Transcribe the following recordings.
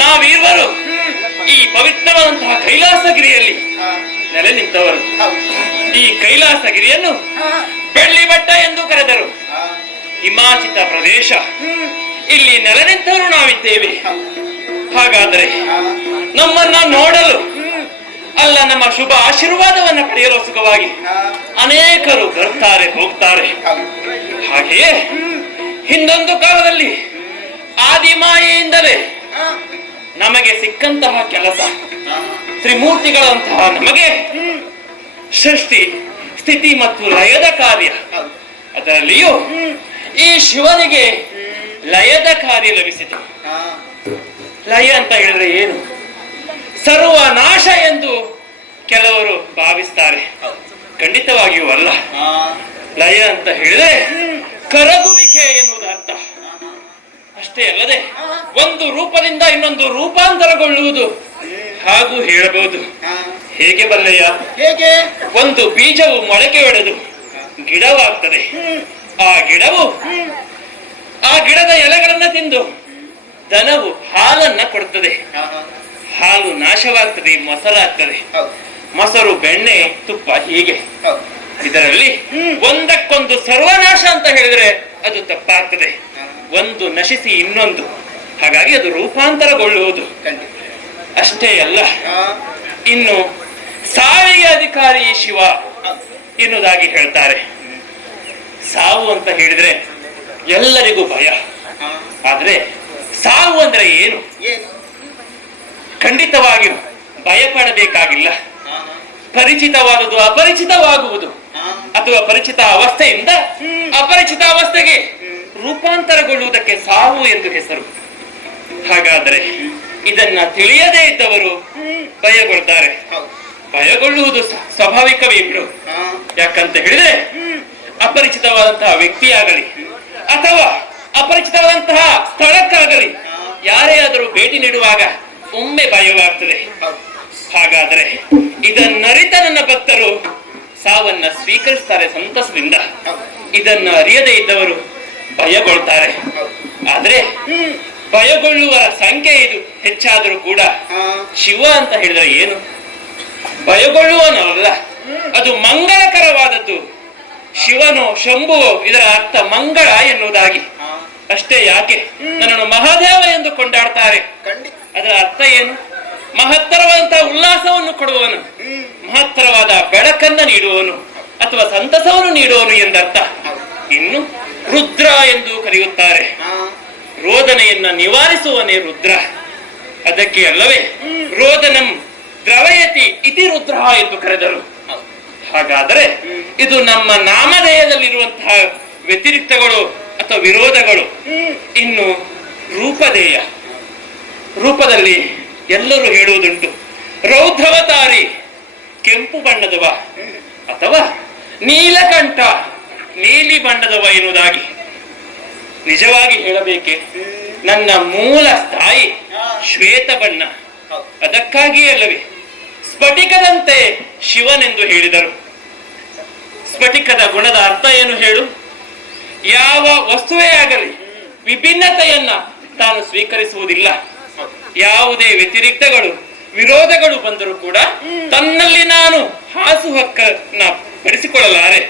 ನಾವೀರ್ವರು ಈ ಪವಿತ್ರವಾದಂತಹ ಕೈಲಾಸಗಿರಿಯಲ್ಲಿ ನೆಲೆ ನಿಂತವರು. ಈ ಕೈಲಾಸಗಿರಿಯನ್ನು ಬೆಳ್ಳಿ ಬೆಟ್ಟ ಎಂದು ಕರೆದರು. ಹಿಮಾಚಿತ ಪ್ರದೇಶ, ಇಲ್ಲಿ ನೆಲೆ ನಿಂತವರು ನಾವಿದ್ದೇವೆ. ಹಾಗಾದರೆ ನಮ್ಮನ್ನ ನೋಡಲು ಅಲ್ಲ, ನಮ್ಮ ಶುಭ ಆಶೀರ್ವಾದವನ್ನು ಪಡೆಯಲು ಸುಖವಾಗಿ ಅನೇಕರು ಬರ್ತಾರೆ ಹೋಗ್ತಾರೆ. ಹಾಗೆಯೇ ಹಿಂದೊಂದು ಕಾಲದಲ್ಲಿ ಆದಿಮಾಯೆಯಿಂದಲೇ ನಮಗೆ ಸಿಕ್ಕಂತಹ ಕೆಲಸ, ತ್ರಿಮೂರ್ತಿಗಳಂತಹ ನಮಗೆ ಸೃಷ್ಟಿ ಸ್ಥಿತಿ ಮತ್ತು ಲಯದ ಕಾರ್ಯ. ಅದರಲ್ಲಿಯೂ ಈ ಶಿವನಿಗೆ ಲಯದ ಕಾರ್ಯ ಲಭಿಸಿತು. ಲಯ ಅಂತ ಹೇಳಿದ್ರೆ ಏನು? ಸರ್ವನಾಶ ಎಂದು ಕೆಲವರು ಭಾವಿಸ್ತಾರೆ. ಖಂಡಿತವಾಗಿಯೂ ಅಲ್ಲ. ಲಯ ಅಂತ ಹೇಳಿದ್ರೆ ಕರಗುವಿಕೆ ಎನ್ನುವುದು ಅರ್ಥ. ಅಷ್ಟೇ ಅಲ್ಲದೆ ಒಂದು ರೂಪದಿಂದ ಇನ್ನೊಂದು ರೂಪಾಂತರಗೊಳ್ಳುವುದು ಹಾಗೂ ಹೇಳಬಹುದು. ಹೇಗೆ ಬಲ್ಲಯ್ಯ? ಹೇಗೆ? ಒಂದು ಬೀಜವು ಮೊಳಕೆ ಒಡೆದು ಗಿಡವಾಗ್ತದೆ. ಆ ಗಿಡದ ಎಲೆಗಳನ್ನ ತಿಂದು ದನವು ಹಾಲನ್ನ ಕೊಡ್ತದೆ. ಹಾಲು ನಾಶವಾಗ್ತದೆ, ಮೊಸರಾಗ್ತದೆ. ಮೊಸರು, ಬೆಣ್ಣೆ, ತುಪ್ಪ, ಹೀಗೆ. ಇದರಲ್ಲಿ ಒಂದಕ್ಕೊಂದು ಸರ್ವನಾಶ ಅಂತ ಹೇಳಿದ್ರೆ ಅದು ತಪ್ಪಾಗ್ತದೆ. ಒಂದು ನಶಿಸಿ ಇನ್ನೊಂದು, ಹಾಗಾಗಿ ಅದು ರೂಪಾಂತರಗೊಳ್ಳುವುದು. ಅಷ್ಟೇ ಅಲ್ಲ, ಇನ್ನು ಸಾವಿಗೆ ಅಧಿಕಾರಿ ಶಿವ ಎನ್ನುವುದಾಗಿ ಹೇಳ್ತಾರೆ. ಸಾವು ಅಂತ ಹೇಳಿದ್ರೆ ಎಲ್ಲರಿಗೂ ಭಯ. ಆದ್ರೆ ಸಾವು ಅಂದ್ರೆ ಏನು? ಖಂಡಿತವಾಗಿಯೂ ಭಯಪಡಬೇಕಾಗಿಲ್ಲ. ಪರಿಚಿತವಾದುದು ಅಪರಿಚಿತವಾಗುವುದು, ಅಥವಾ ಪರಿಚಿತ ಅವಸ್ಥೆಯಿಂದ ಅಪರಿಚಿತ ಅವಸ್ಥೆಗೆ ರೂಪಾಂತರಗೊಳ್ಳುವುದಕ್ಕೆ ಸಾವು ಎಂದು ಹೆಸರು. ಹಾಗಾದರೆ ಇದನ್ನ ತಿಳಿಯದೇ ಇದ್ದವರು ಭಯಗೊಳ್ತಾರೆ. ಭಯಗೊಳ್ಳುವುದು ಸ್ವಾಭಾವಿಕವೇ ಬಿಡು. ಯಾಕಂತ ಹೇಳಿದ್ರೆ ಅಪರಿಚಿತವಾದಂತಹ ವ್ಯಕ್ತಿಯಾಗಲಿ ಅಥವಾ ಅಪರಿಚಿತವಾದಂತಹ ಸ್ಥಳಕ್ಕಾಗಲಿ ಯಾರೇ ಆದರೂ ಭೇಟಿ ನೀಡುವಾಗ ಒಮ್ಮೆ ಭಯವಾಗ್ತದೆ. ಹಾಗಾದರೆ ಇದನ್ನರಿತ ನನ್ನ ಭಕ್ತರು ಸಾವನ್ನ ಸ್ವೀಕರಿಸ್ತಾರೆ ಸಂತಸದಿಂದ. ಇದನ್ನ ಅರಿಯದೇ ಇದ್ದವರು ಭಯಗೊಳ್ತಾರೆ. ಆದ್ರೆ ಭಯಗೊಳ್ಳುವರ ಸಂಖ್ಯೆ ಇದು ಹೆಚ್ಚಾದರೂ ಕೂಡ ಶಿವ ಅಂತ ಹೇಳಿದ್ರೆ ಏನು? ಭಯಗೊಳ್ಳುವನಲ್ಲ, ಅದು ಮಂಗಳಕರವಾದದ್ದು. ಶಿವನು ಶಂಭುವು ಇದರ ಅರ್ಥ ಮಂಗಳ ಎನ್ನುವುದಾಗಿ. ಅಷ್ಟೇ ಯಾಕೆ ನನ್ನನ್ನು ಮಹಾದೇವ ಎಂದು ಕೊಂಡಾಡ್ತಾರೆ. ಅದರ ಅರ್ಥ ಏನು? ಮಹತ್ತರವಾದಂತಹ ಉಲ್ಲಾಸವನ್ನು ಕೊಡುವವನು, ಮಹತ್ತರವಾದ ಬೆಳಕನ್ನ ನೀಡುವವನು ಅಥವಾ ಸಂತಸವನ್ನು ನೀಡುವವನು ಎಂದರ್ಥ. ಇನ್ನು ರುದ್ರ ಎಂದು ಕರೆಯುತ್ತಾರೆ. ರೋದನೆಯನ್ನ ನಿವಾರಿಸುವನೇ ರುದ್ರ. ಅದಕ್ಕೆ ಅಲ್ಲವೇ ರೋದನಂ ದ್ರವಯತಿ ಇತಿ ರುದ್ರ ಎಂದು ಕರೆದರು. ಹಾಗಾದರೆ ಇದು ನಮ್ಮ ನಾಮಧೇಯದಲ್ಲಿರುವಂತಹ ವ್ಯತಿರಿಕ್ತಗಳು ಅಥವಾ ವಿರೋಧಗಳು. ಇನ್ನು ರೂಪದೇಯ, ರೂಪದಲ್ಲಿ ಎಲ್ಲರೂ ಹೇಳುವುದುಂಟು ರೌದ್ರವತಾರಿ, ಕೆಂಪು ಬಣ್ಣದವ ಅಥವಾ ನೀಲಕಂಠ, ನೀಲಿ ಬಣ್ಣದವ ಎನ್ನುವುದಾಗಿ. ನಿಜವಾಗಿ ಹೇಳಬೇಕೆ, ನನ್ನ ಮೂಲ ಸ್ಥಾಯಿ ಶ್ವೇತ ಬಣ್ಣ. ಅದಕ್ಕಾಗಿಯೇ ಅಲ್ಲವೇ ಸ್ಫಟಿಕದಂತೆ ಶಿವನೆಂದು ಹೇಳಿದರು. ಸ್ಫಟಿಕದ ಗುಣದ ಅರ್ಥ ಏನು ಹೇಳು? ಯಾವ ವಸ್ತುವೇ ಆಗಲಿ ವಿಭಿನ್ನತೆಯನ್ನ ತಾನು ಸ್ವೀಕರಿಸುವುದಿಲ್ಲ. ಯಾವುದೇ ವ್ಯತಿರಿಕ್ತಗಳು ವಿರೋಧಗಳು ಬಂದರೂ ಕೂಡ ತನ್ನಲ್ಲಿ ನಾನು ಹಾಸುಹಕ್ಕನ್ನ ಪಡಿಸಿಕೊಳ್ಳಲಾರೆ.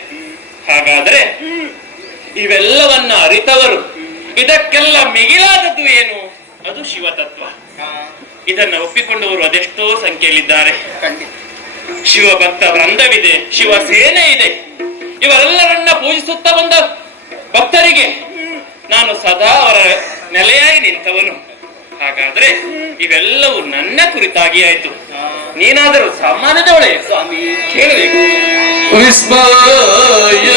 ಹಾಗಾದ್ರೆ ಇವೆಲ್ಲವನ್ನ ಅರಿತವರು, ಇದಕ್ಕೆಲ್ಲ ಮಿಗಿಲಾದದ್ದು ಏನು? ಅದು ಶಿವತತ್ವ. ಇದನ್ನ ಒಪ್ಪಿಕೊಂಡವರು ಅದೆಷ್ಟೋ ಸಂಖ್ಯೆಯಲ್ಲಿದ್ದಾರೆ. ಶಿವಭಕ್ತ ವೃಂದವಿದೆ, ಶಿವ ಸೇನೆ ಇದೆ. ಇವರೆಲ್ಲರನ್ನ ಪೂಜಿಸುತ್ತಾ ಬಂದ ಭಕ್ತರಿಗೆ ನಾನು ಸದಾ ಅವರ ನೆಲೆಯಾಗಿ ನಿಂತವನು. ಹಾಗಾದ್ರೆ ಇವೆಲ್ಲವೂ ನನ್ನ ಕುರಿತಾಗಿ ಆಯ್ತು. ನೀನಾದರೂ ಸಾಮಾನ್ಯದವಳೆ ಸ್ವಾಮಿ, ಕೇಳಬೇಕು. ವಿಸ್ಮಯ